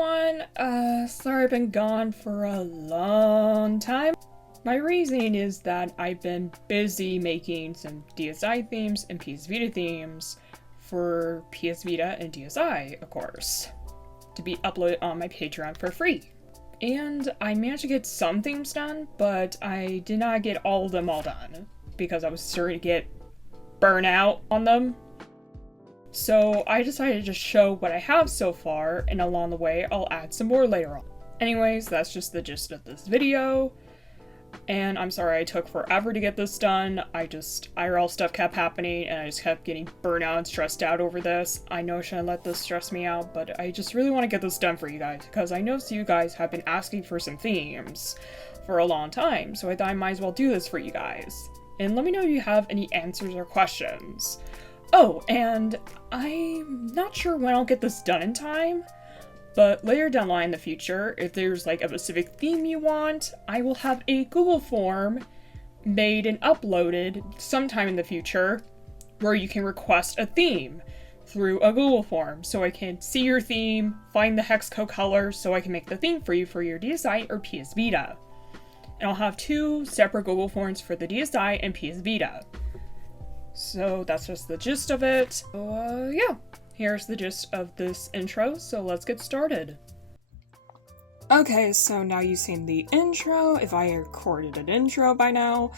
everyone, sorry I've been gone for a long time. My reasoning is that I've been busy making some DSi themes and PsVita themes for PsVita and DSi, of course, to be uploaded on my Patreon for free. And I managed to get some themes done, but I did not get all of them all done, because I was starting to get burnout on them. So I decided to just show what I have so far, and along the way I'll add some more later on. Anyways, that's just the gist of this video. And I'm sorry I took forever to get this done. IRL stuff kept happening and I just kept getting burnt out and stressed out over this. I know I shouldn't let this stress me out, but I just really want to get this done for you guys because I know you guys have been asking for some themes for a long time, so I thought I might as well do this for you guys. And let me know if you have any answers or questions. Oh, and I'm not sure when I'll get this done in time, but later down the line in the future, if there's like a specific theme you want, I will have a Google form made and uploaded sometime in the future where you can request a theme through a Google form so I can see your theme, find the hex code color so I can make the theme for you for your DSi or PsVita. And I'll have two separate Google forms for the DSi and PsVita. So that's just the gist of it. So, yeah. Here's the gist of this intro, so let's get started. Okay, so now you've seen the intro, if I recorded an intro by now.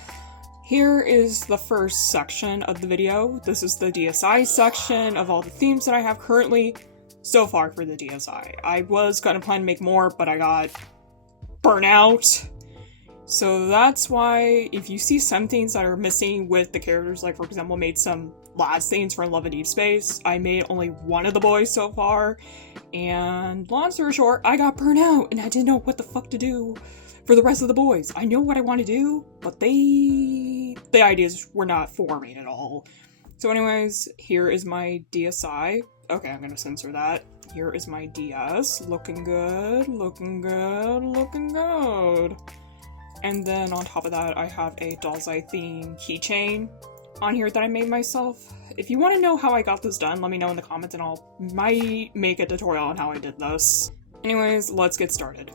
Here is the first section of the video. This is the DSi section of all the themes that I have currently so far for the DSi. I was gonna plan to make more, but I got burnout. So that's why if you see some things that are missing with the characters, like for example, made some last things for Love and Deep Space. I made only one of the boys so far, and long story short, I got burnt out and I didn't know what the fuck to do for the rest of the boys. I know what I want to do, but the ideas were not forming at all. So anyways, here is my DSi. Okay, I'm gonna censor that. Here is my DS. Looking good, looking good, looking good. And then on top of that, I have a Dsi theme keychain on here that I made myself. If you want to know how I got this done, let me know in the comments and I'll might make a tutorial on how I did this. Anyways, let's get started.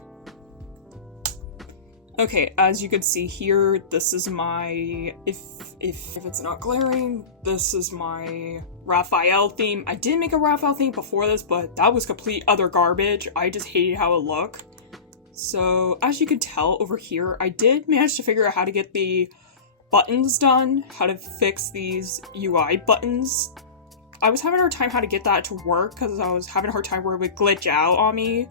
Okay, as you can see here, this is my, if it's not glaring, this is my Raphael theme. I did make a Raphael theme before this, but that was complete other garbage. I just hated how it looked. So, as you can tell over here, I did manage to figure out how to get the buttons done, how to fix these UI buttons. I was having a hard time how to get that to work because I was having a hard time where it would glitch out on me.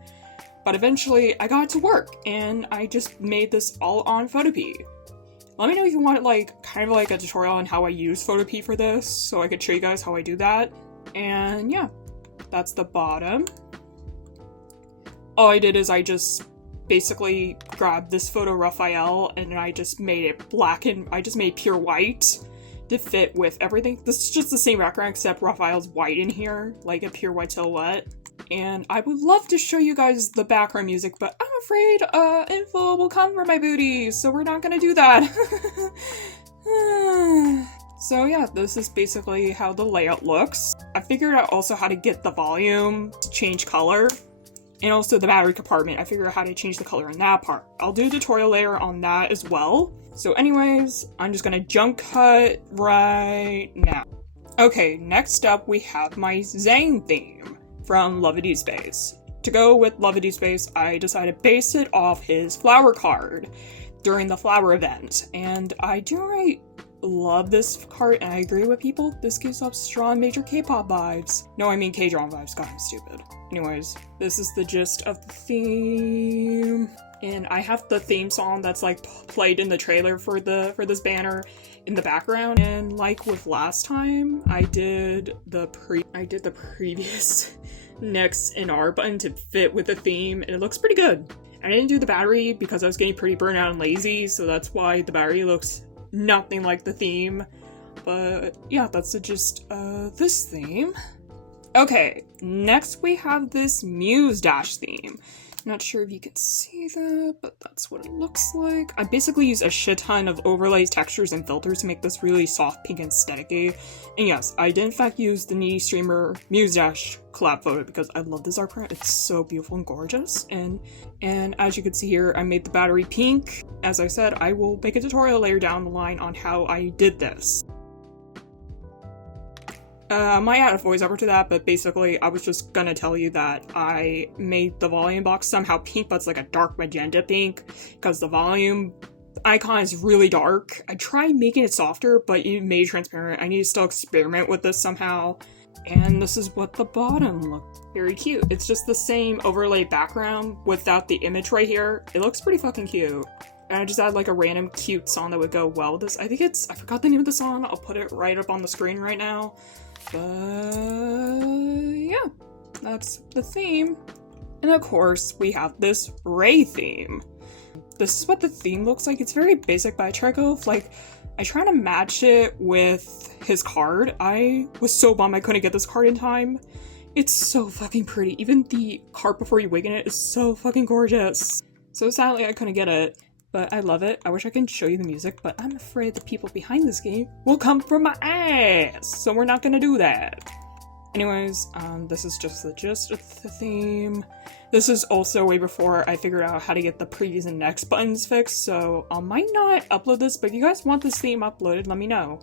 But eventually, I got it to work, and I just made this all on Photopea. Let me know if you want like kind of like a tutorial on how I use Photopea for this, so I could show you guys how I do that. And yeah, that's the bottom. All I did is I just basically grabbed this photo Raphael and I just made it black, and I just made pure white to fit with everything. This is just the same background except Raphael's white in here, like a pure white silhouette. And I would love to show you guys the background music, but I'm afraid info will come for my booty, so we're not gonna do that. So yeah, this is basically how the layout looks. I figured out also how to get the volume to change color. And also the battery compartment, I figured out how to change the color in that part. I'll do a tutorial later on that as well. So anyways, I'm just gonna jump cut right now. Okay, next up we have my Zane theme from Love and Deep Space. To go with Love and Deep Space, I decided to base it off his flower card during the flower event. And I do really love this card, and I agree with people. This gives off strong major K-pop vibes. No, I mean K-drama vibes. God, I'm stupid. Anyways, this is the gist of the theme. And I have the theme song that's like played in the trailer for this banner in the background. And like with last time, I did the previous next and R button to fit with the theme, and it looks pretty good. I didn't do the battery because I was getting pretty burnt out and lazy, so that's why the battery looks nothing like the theme. But yeah, that's the gist of this theme. Okay, next we have this Muse Dash theme. Not sure if you can see that, but that's what it looks like. I basically use a shit ton of overlays, textures, and filters to make this really soft pink and aesthetic-y. And yes, I did in fact use the Needy Streamer Muse collab photo because I love this art print. It's so beautiful and gorgeous. And as you can see here, I made the battery pink. As I said, I will make a tutorial later down the line on how I did this. I might add a voiceover to that, but basically I was just gonna tell you that I made the volume box somehow pink, but it's like a dark magenta pink, because the volume icon is really dark. I tried making it softer, but it made it transparent. I need to still experiment with this somehow. And this is what the bottom looks. Very cute. It's just the same overlay background without the image right here. It looks pretty fucking cute. And I just add like a random cute song that would go well with this. I think I forgot the name of the song. I'll put it right up on the screen right now. But yeah, that's the theme. And of course, we have this Ray theme. This is what the theme looks like. It's very basic, but I try to match it with his card. I was so bummed I couldn't get this card in time. It's so fucking pretty. Even the card before you awaken it is so fucking gorgeous. So sadly, I couldn't get it. But I love it. I wish I could show you the music, but I'm afraid the people behind this game will come from my ass, so we're not gonna do that. Anyways, this is just the gist of the theme. This is also way before I figured out how to get the previous and next buttons fixed, so I might not upload this, but if you guys want this theme uploaded, let me know.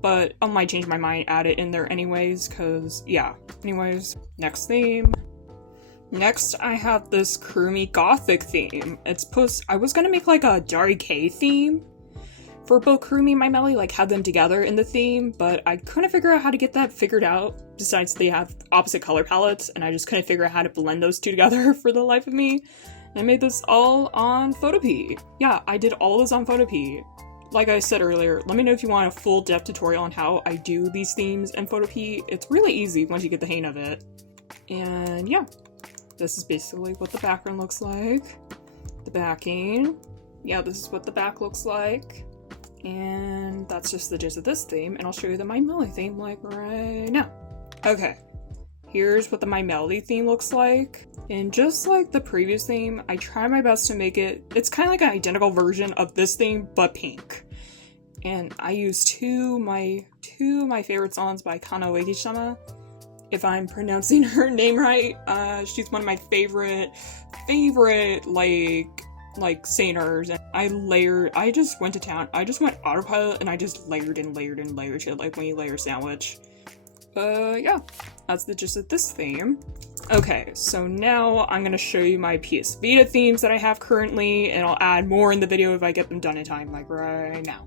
But I might change my mind, add it in there anyways, cause yeah. Anyways, next theme. Next, I have this Kurumi Gothic theme. I was gonna make like a Dari K theme for both Kurumi and My Melly, like have them together in the theme, but I couldn't figure out how to get that figured out. Besides, they have opposite color palettes, and I just couldn't figure out how to blend those two together for the life of me. And I made this all on Photopea. Yeah, I did all this on Photopea. Like I said earlier, let me know if you want a full depth tutorial on how I do these themes in Photopea. It's really easy once you get the hang of it. And yeah. This is basically what the background looks like. The backing. Yeah, this is what the back looks like. And that's just the gist of this theme, and I'll show you the My Melody theme like right now. Okay, here's what the My Melody theme looks like. And just like the previous theme, I try my best to make it's kind of like an identical version of this theme, but pink. And I use two of my favorite songs by Kana Uechi-sama. If I'm pronouncing her name right, she's one of my favorite like singers. And I just went to town. I just went autopilot and I just layered and layered and layered shit, like when you layer a sandwich. Yeah, that's the gist of this theme. Okay, so now I'm gonna show you my PS Vita themes that I have currently, and I'll add more in the video if I get them done in time, like right now.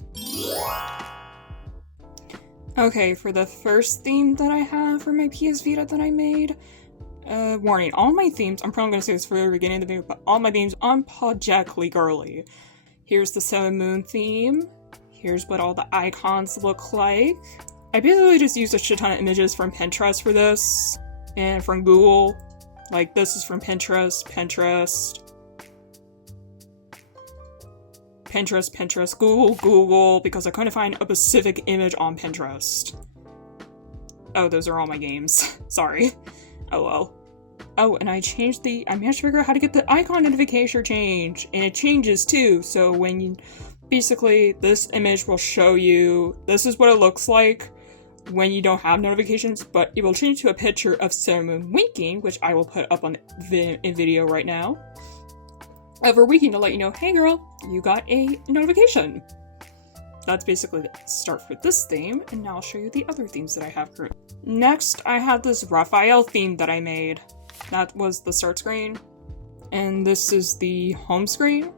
Okay, for the first theme that I have for my PS Vita that I made, warning, all my themes, I'm probably going to say this for the beginning of the video, but all my themes unapologetically girly. Here's the Sun Moon theme. Here's what all the icons look like. I basically just used a shit ton of images from Pinterest for this, and from Google. Like, this is from Pinterest, Google, because I couldn't find a specific image on Pinterest. Oh, those are all my games. Sorry. Oh well. Oh, and I managed to figure out how to get the icon notification change, and it changes too, so when you, basically, this image will show you, this is what it looks like when you don't have notifications, but it will change to a picture of Sun Moon winking, which I will put up on in video right now. Over weekend to let you know, hey girl, you got a notification. That's basically the start for this theme, and now I'll show you the other themes that I have currently. Next, I have this Raphael theme that I made. That was the start screen, and this is the home screen.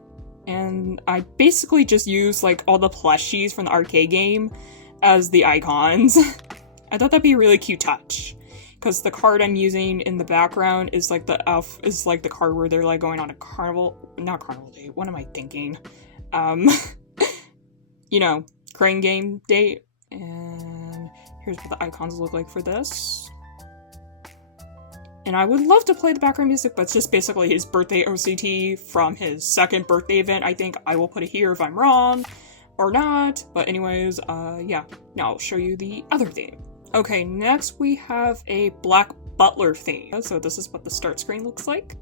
And I basically just used like all the plushies from the arcade game as the icons. I thought that'd be a really cute touch. Because the card I'm using in the background is like the card where they're like going on a not carnival date, what am I thinking? You know, crane game date. And here's what the icons look like for this. And I would love to play the background music, but it's just basically his birthday OCT from his second birthday event. I think I will put it here if I'm wrong or not. But anyways, yeah. Now I'll show you the other theme. Okay, next we have a Black Butler theme. So this is what the start screen looks like.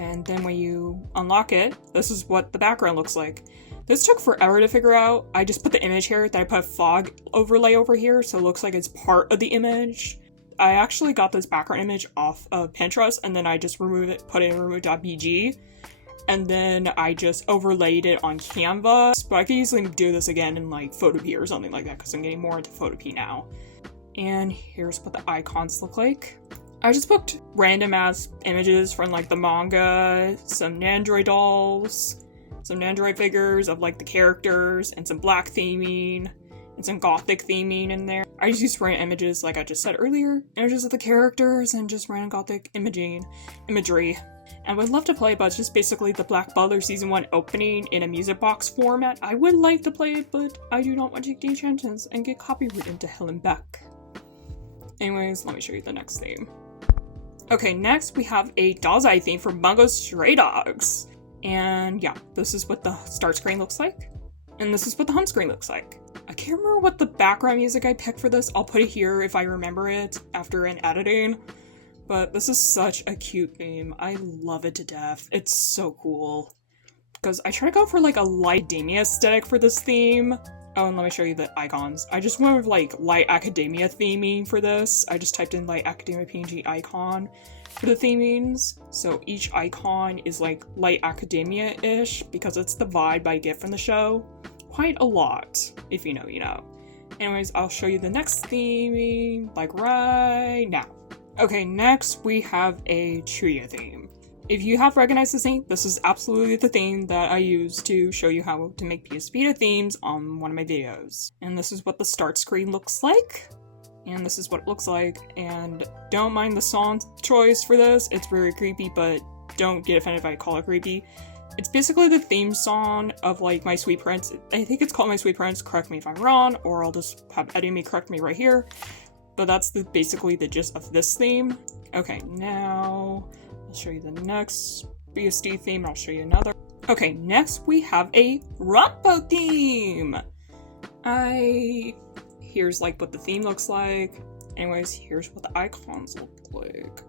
And then when you unlock it, this is what the background looks like. This took forever to figure out. I just put the image here, then I put a fog overlay over here, so it looks like it's part of the image. I actually got this background image off of Pinterest, and then I just removed it, put it in remove.bg, and then I just overlaid it on Canva. But I could easily do this again in like Photopea or something like that, because I'm getting more into Photopea now. And here's what the icons look like. I just booked random ass images from like the manga, some Nandroid dolls, some Nandroid figures of like the characters, and some black theming, and some gothic theming in there. I just used random images, like I just said earlier, images of the characters, and just random gothic imagery. And would love to play, but it's just basically the Black Butler Season 1 opening in a music box format. I would like to play it, but I do not want to take the chance and get copywritten to hell and back. Anyways, let me show you the next theme. Okay, next we have a Dsi theme for Bungo Stray Dogs. And yeah, this is what the start screen looks like. And this is what the home screen looks like. I can't remember what the background music I picked for this. I'll put it here if I remember it after in editing. But this is such a cute theme. I love it to death. It's so cool. Because I try to go for like a light academia aesthetic for this theme. Oh, and let me show you the icons. I just went with like light academia theming for this. I just typed in light academia PNG icon for the themings. So each icon is like light academia-ish because it's the vibe I get from the show. Quite a lot, if you know, you know. Anyways, I'll show you the next theming like right now. Okay, next we have a Chuya theme. If you have recognized this theme, this is absolutely the theme that I use to show you how to make PsVita themes on one of my videos. And this is what the start screen looks like. And this is what it looks like. And don't mind the song choice for this. It's very creepy, but don't get offended if I call it creepy. It's basically the theme song of like My Sweet Prince. I think it's called My Sweet Prince. Correct me if I'm wrong, or I'll just have Eddie correct me right here. But that's basically the gist of this theme. Okay, now I'll show you the next BSD theme, and I'll show you another. Okay, next we have a Rampo theme! Here's like what the theme looks like. Anyways, here's what the icons look like.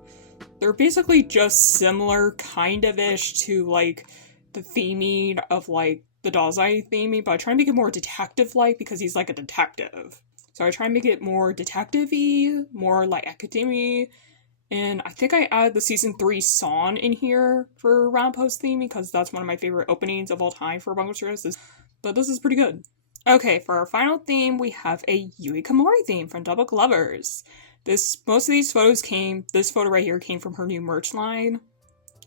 They're basically just similar kind of-ish to like the theming of like the Dsi theming, but I try to make it more detective-like because he's like a detective. So I try and make it more detective-y, more like academia. And I think I added the season 3 song in here for Rampo's theme because that's one of my favorite openings of all time for Bungo Stray Dogs. But this is pretty good. Okay, for our final theme, we have a Yui Kamori theme from Double Lovers. Most of these photos this photo right here came from her new merch line.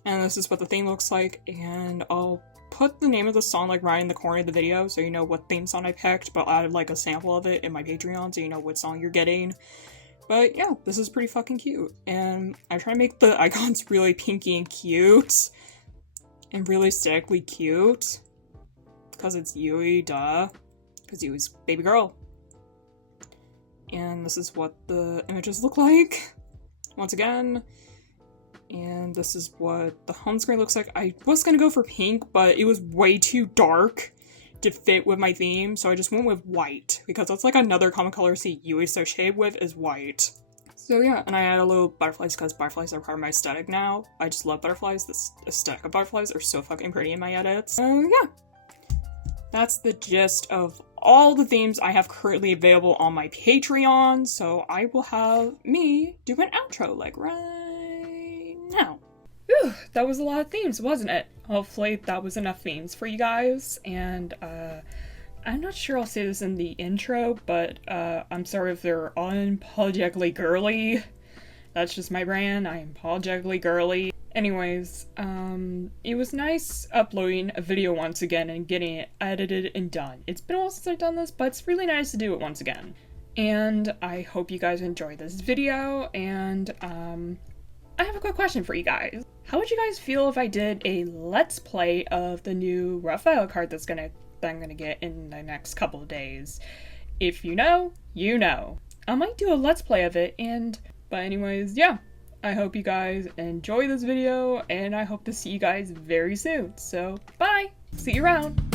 And this is what the theme looks like. And I'll put the name of the song like right in the corner of the video so you know what theme song I picked, but I'll add like a sample of it in my Patreon so you know what song you're getting. But yeah, this is pretty fucking cute. And I try to make the icons really pinky and cute. And really aesthetically cute. Because it's Yui, duh. Because Yui's baby girl. And this is what the images look like. Once again. And this is what the home screen looks like. I was gonna go for pink, but it was way too dark to fit with my theme, so I just went with white, because that's like another common color I see Yui associated with is white. So yeah, and I add a little butterflies because butterflies are part of my aesthetic now. I just love butterflies. This aesthetic of butterflies are so fucking pretty in my edits. So yeah, that's the gist of all the themes I have currently available on my Patreon, so I will have me do an outro like right now. Whew, that was a lot of themes, wasn't it? Hopefully that was enough themes for you guys, and I'm not sure I'll say this in the intro, but I'm sorry if they're unapologetically girly. That's just my brand, I am apologetically girly. Anyways, it was nice uploading a video once again and getting it edited and done. It's been a while since I've done this, but it's really nice to do it once again. And I hope you guys enjoyed this video, and I have a quick question for you guys. How would you guys feel if I did a let's play of the new rough VLLO card that I'm gonna get in the next couple of days? If you know, you know. I might do a let's play of it, but anyways, yeah. I hope you guys enjoy this video, and I hope to see you guys very soon. So, bye! See you around!